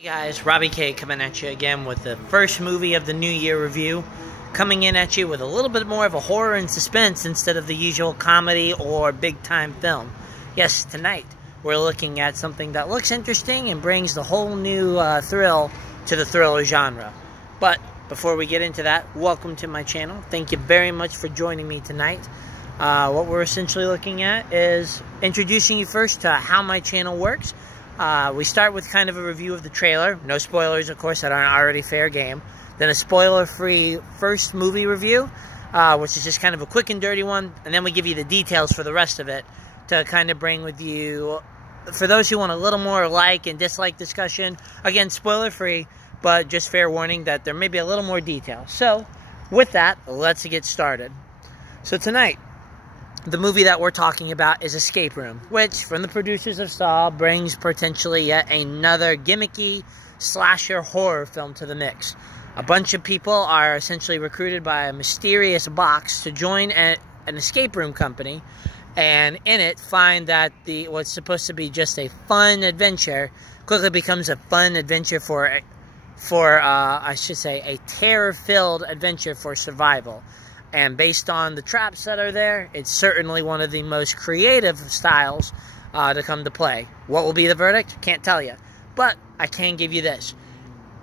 Hey guys, Robbie K coming at you again with the first movie of the new year review. Coming in at you with a little bit more of a horror and suspense instead of the usual comedy or big time film. Yes, tonight we're looking at something that looks interesting and brings the whole new thrill to the thriller genre. But before we get into that, welcome to my channel. Thank you very much for joining me tonight. What we're essentially looking at is introducing you first to how my channel works. We start with kind of a review of the trailer. No spoilers, of course, that aren't already fair game. Then a spoiler-free first movie review, which is just kind of a quick and dirty one. And then we give you the details for the rest of it to kind of bring with you, for those who want a little more like and dislike discussion. Again, spoiler-free, but just fair warning that there may be a little more detail. So, with that, let's get started. So tonight, the movie that we're talking about is Escape Room, which, from the producers of Saw, brings potentially yet another gimmicky slasher horror film to the mix. A bunch of people are essentially recruited by a mysterious box to join an escape room company, and in it find that what's supposed to be just a fun adventure quickly becomes a fun adventure I should say, a terror-filled adventure for survival. And based on the traps that are there, it's certainly one of the most creative styles to come to play. What will be the verdict? Can't tell you. But I can give you this.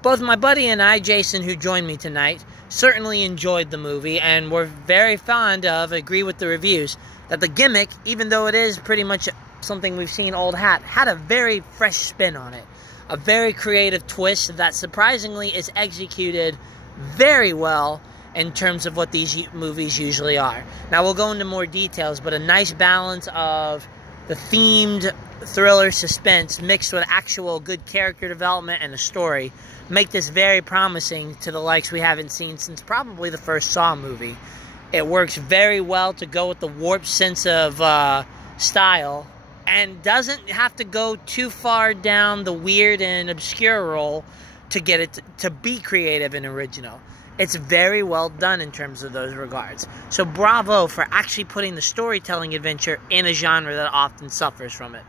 Both my buddy and I, Jason, who joined me tonight, certainly enjoyed the movie and were very fond of, agree with the reviews, that the gimmick, even though it is pretty much something we've seen old hat, had a very fresh spin on it. A very creative twist that surprisingly is executed very well in terms of what these movies usually are. Now, we'll go into more details, but a nice balance of the themed thriller suspense mixed with actual good character development and a story make this very promising to the likes we haven't seen since probably the first Saw movie. It works very well to go with the warped sense of style and doesn't have to go too far down the weird and obscure role to get it to be creative and original. It's very well done in terms of those regards. So bravo for actually putting the storytelling adventure in a genre that often suffers from it.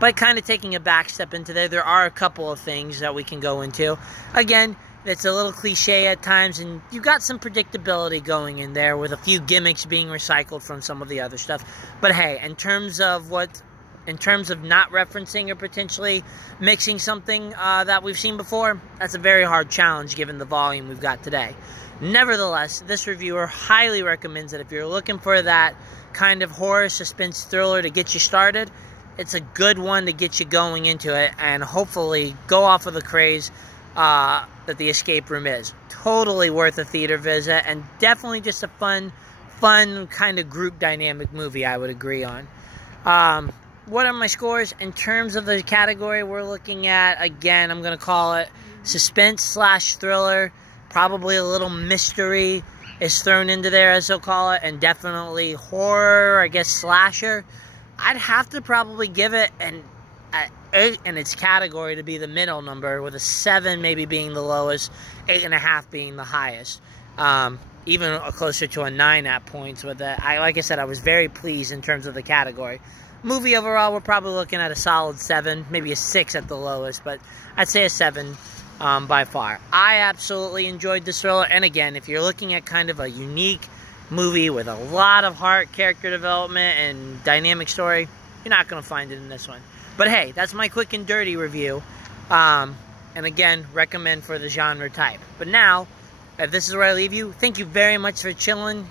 But kind of taking a back step into there are a couple of things that we can go into. Again, it's a little cliche at times, and you got some predictability going in there with a few gimmicks being recycled from some of the other stuff. But hey, in terms of not referencing or potentially mixing something that we've seen before, that's a very hard challenge given the volume we've got today. Nevertheless, this reviewer highly recommends that if you're looking for that kind of horror suspense thriller to get you started, it's a good one to get you going into it and hopefully go off of the craze that the Escape Room is. Totally worth a theater visit and definitely just a fun kind of group dynamic movie, I would agree on. What are my scores? In terms of the category we're looking at, again, I'm going to call it suspense/thriller. Probably a little mystery is thrown into there, as they'll call it, and definitely horror, I guess, slasher. I'd have to probably give it an 8 in its category to be the middle number, with a 7 maybe being the lowest, 8.5 being the highest. Even closer to a 9 at points with it. Like I said, I was very pleased in terms of the category. Movie overall, we're probably looking at a solid 7, maybe a 6 at the lowest, but I'd say a 7 by far. I absolutely enjoyed this thriller, and again, if you're looking at kind of a unique movie with a lot of heart, character development, and dynamic story, you're not going to find it in this one. But hey, that's my quick and dirty review, and again, recommend for the genre type. But now, if this is where I leave you, thank you very much for chilling,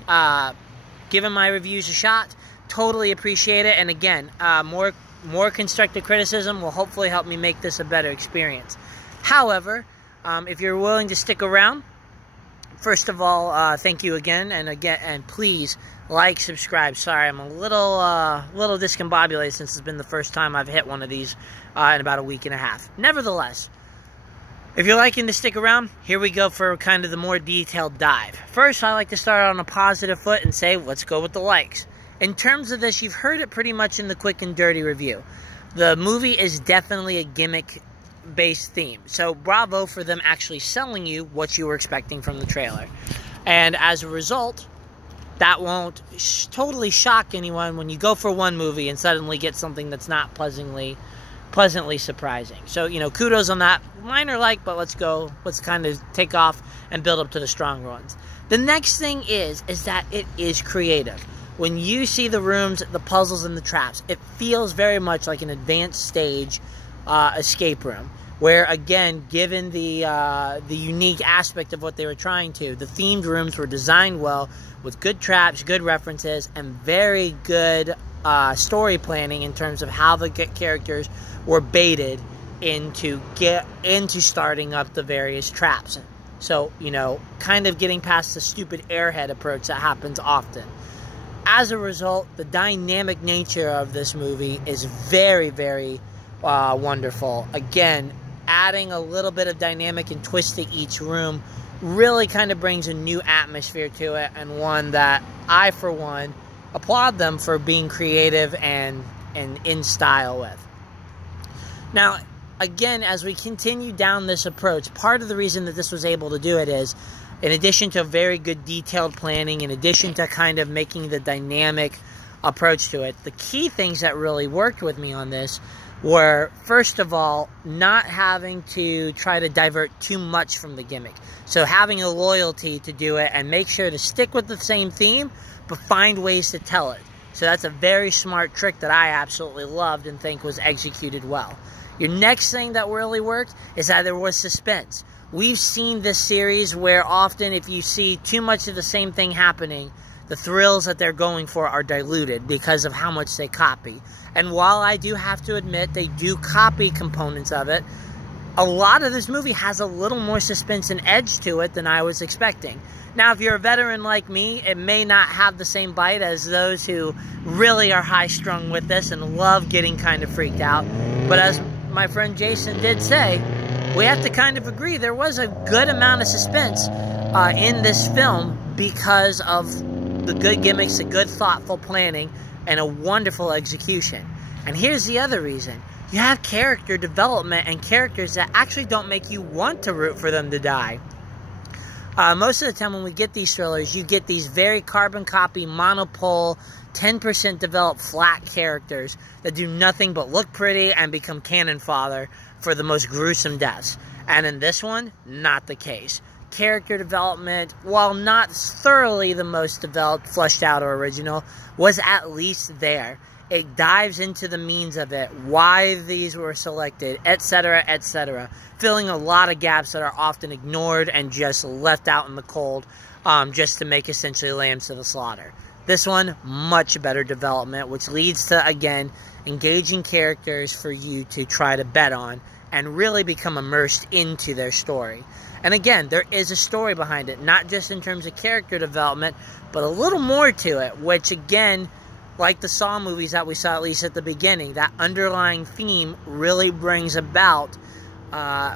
giving my reviews a shot. Totally appreciate it, and again, more constructive criticism will hopefully help me make this a better experience. However, if you're willing to stick around, first of all, thank you again, and please like, subscribe. Sorry, I'm a little discombobulated since it's been the first time I've hit one of these in about a week and a half. Nevertheless, if you're liking to stick around, here we go for kind of the more detailed dive. First, I like to start on a positive foot and say, let's go with the likes. In terms of this, you've heard it pretty much in the quick and dirty review. The movie is definitely a gimmick-based theme. So bravo for them actually selling you what you were expecting from the trailer. And as a result, that won't totally shock anyone when you go for one movie and suddenly get something that's not pleasantly pleasantly surprising. So, you know, kudos on that. Minor like, but let's kind of take off and build up to the stronger ones. The next thing is that it is creative. When you see the rooms, the puzzles, and the traps, it feels very much like an advanced stage escape room. Where, again, given the unique aspect of what they were trying to, the themed rooms were designed well, with good traps, good references, and very good story planning in terms of how the characters were baited into starting up the various traps. So, you know, kind of getting past the stupid airhead approach that happens often. As a result, the dynamic nature of this movie is very, very wonderful. Again, adding a little bit of dynamic and twist to each room really kind of brings a new atmosphere to it, and one that I, for one, applaud them for being creative and in style with. Now, again, as we continue down this approach, part of the reason that this was able to do it is, in addition to very good detailed planning, in addition to kind of making the dynamic approach to it, the key things that really worked with me on this were, first of all, not having to try to divert too much from the gimmick. So having a loyalty to do it and make sure to stick with the same theme, but find ways to tell it. So that's a very smart trick that I absolutely loved and think was executed well. Your next thing that really worked is that there was suspense. We've seen this series where often if you see too much of the same thing happening, the thrills that they're going for are diluted because of how much they copy. And while I do have to admit they do copy components of it, a lot of this movie has a little more suspense and edge to it than I was expecting. Now, if you're a veteran like me, it may not have the same bite as those who really are high-strung with this and love getting kind of freaked out. But as my friend Jason did say, we have to kind of agree there was a good amount of suspense in this film because of the good gimmicks, the good thoughtful planning, and a wonderful execution. And here's the other reason. You have character development and characters that actually don't make you want to root for them to die. Most of the time when we get these thrillers, you get these very carbon copy, monopole, 10% developed flat characters that do nothing but look pretty and become cannon fodder for the most gruesome deaths. And in this one, not the case. Character development, while not thoroughly the most developed, fleshed out, or original, was at least there. It dives into the means of it, why these were selected, etc., filling a lot of gaps that are often ignored and just left out in the cold just to make essentially lambs to the slaughter. This one, much better development, which leads to, again, engaging characters for you to try to bet on and really become immersed into their story. And again, there is a story behind it, not just in terms of character development, but a little more to it, which again, like the Saw movies that we saw at least at the beginning, that underlying theme really brings about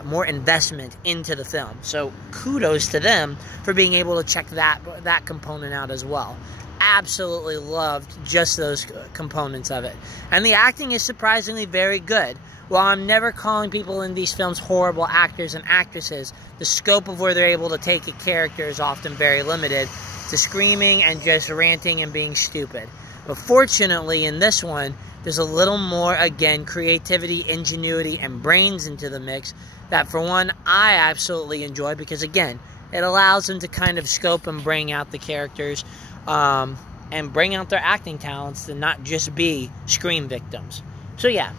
more investment into the film. So kudos to them for being able to check that component out as well. Absolutely loved just those components of it. And the acting is surprisingly very good. While I'm never calling people in these films horrible actors and actresses, the scope of where they're able to take a character is often very limited to screaming and just ranting and being stupid. But fortunately, in this one, there's a little more, again, creativity, ingenuity, and brains into the mix that, for one, I absolutely enjoy because, again, it allows them to kind of scope and bring out the characters and bring out their acting talents to not just be scream victims. So, yeah,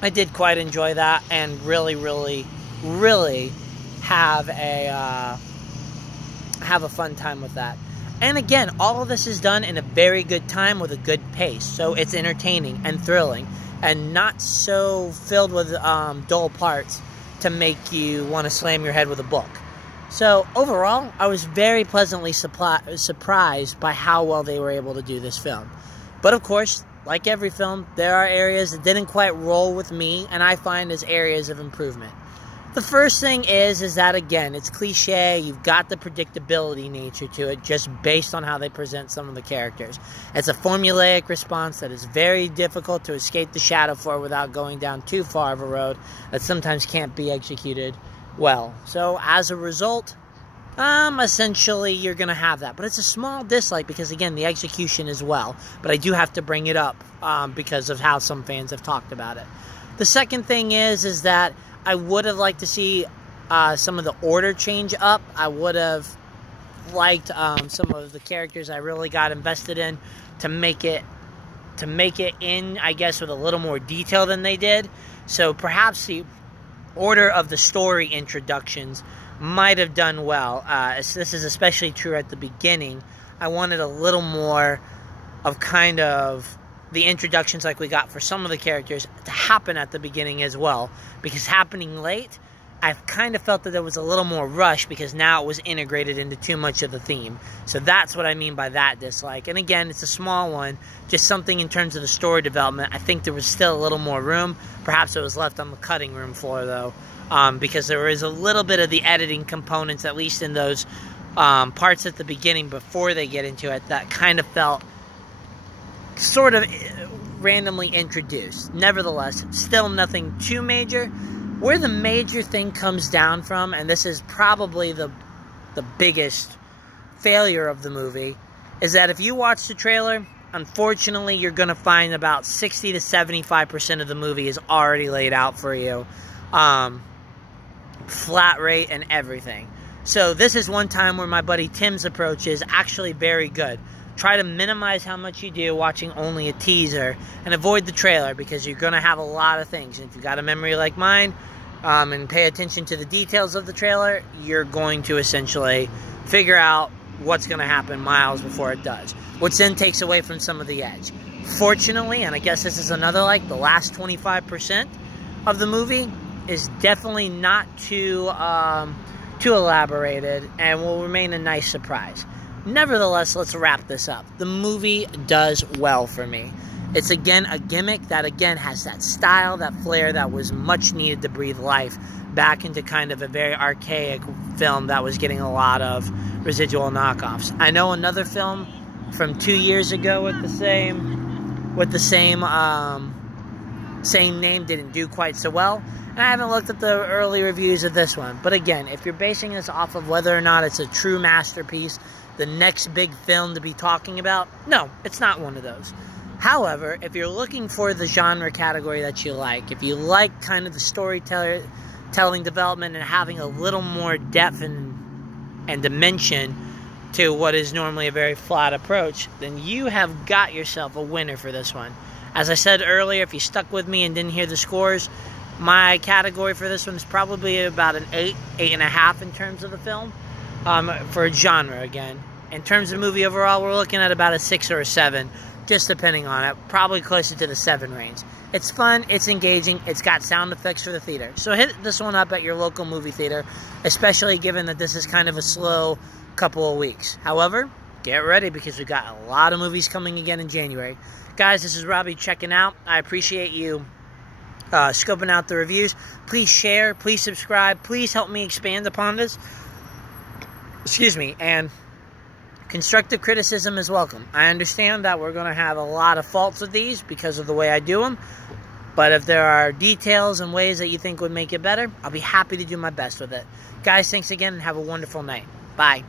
I did quite enjoy that and really, really, really have a fun time with that. And again, all of this is done in a very good time with a good pace. So it's entertaining and thrilling and not so filled with dull parts to make you want to slam your head with a book. So overall, I was very pleasantly surprised by how well they were able to do this film. But of course, like every film, there are areas that didn't quite roll with me and I find as areas of improvement. The first thing is that, again, it's cliche. You've got the predictability nature to it just based on how they present some of the characters. It's a formulaic response that is very difficult to escape the shadow for without going down too far of a road that sometimes can't be executed well. So, as a result, essentially you're going to have that. But it's a small dislike because, again, the execution is well. But I do have to bring it up because of how some fans have talked about it. The second thing is that I would have liked to see some of the order change up. I would have liked some of the characters I really got invested in to make it in, I guess, with a little more detail than they did. So perhaps the order of the story introductions might have done well. This is especially true at the beginning. I wanted a little more of kind of the introductions like we got for some of the characters to happen at the beginning as well. Because happening late, I kind of felt that there was a little more rush because now it was integrated into too much of the theme. So that's what I mean by that dislike. And again, it's a small one, just something in terms of the story development. I think there was still a little more room. Perhaps it was left on the cutting room floor, though, because there is a little bit of the editing components, at least in those parts at the beginning before they get into it, that kind of felt sort of randomly introduced. Nevertheless, still nothing too major. Where the major thing comes down from, and this is probably the biggest failure of the movie, is that if you watch the trailer, unfortunately, you're going to find about 60 to 75% of the movie is already laid out for you. Flat rate and everything. So this is one time where my buddy Tim's approach is actually very good. Try to minimize how much you do watching only a teaser and avoid the trailer because you're going to have a lot of things. And if you've got a memory like mine and pay attention to the details of the trailer, you're going to essentially figure out what's going to happen miles before it does, which then takes away from some of the edge. Fortunately, and I guess this is another, like, the last 25% of the movie is definitely not too elaborated and will remain a nice surprise. Nevertheless, let's wrap this up. The movie does well for me. It's, again, a gimmick that, again, has that style, that flair that was much needed to breathe life back into kind of a very archaic film that was getting a lot of residual knockoffs. I know another film from 2 years ago with the same name didn't do quite so well. And I haven't looked at the early reviews of this one. But again, if you're basing this off of whether or not it's a true masterpiece, the next big film to be talking about, no, it's not one of those. However, if you're looking for the genre category that you like, if you like kind of the storytelling development and having a little more depth and dimension to what is normally a very flat approach, then you have got yourself a winner for this one. As I said earlier, if you stuck with me and didn't hear the scores, my category for this one is probably about an 8, 8.5 in terms of the film, for a genre again. In terms of movie overall, we're looking at about a 6 or a 7, just depending on it, probably closer to the 7 range. It's fun, it's engaging, it's got sound effects for the theater. So hit this one up at your local movie theater, especially given that this is kind of a slow couple of weeks. However, get ready because we've got a lot of movies coming again in January. Guys, this is Robbie checking out. I appreciate you scoping out the reviews. Please share, please subscribe, please help me expand upon this. Excuse me, and constructive criticism is welcome. I understand that we're going to have a lot of faults with these because of the way I do them, but if there are details and ways that you think would make it better, I'll be happy to do my best with it. Guys, thanks again and have a wonderful night. Bye.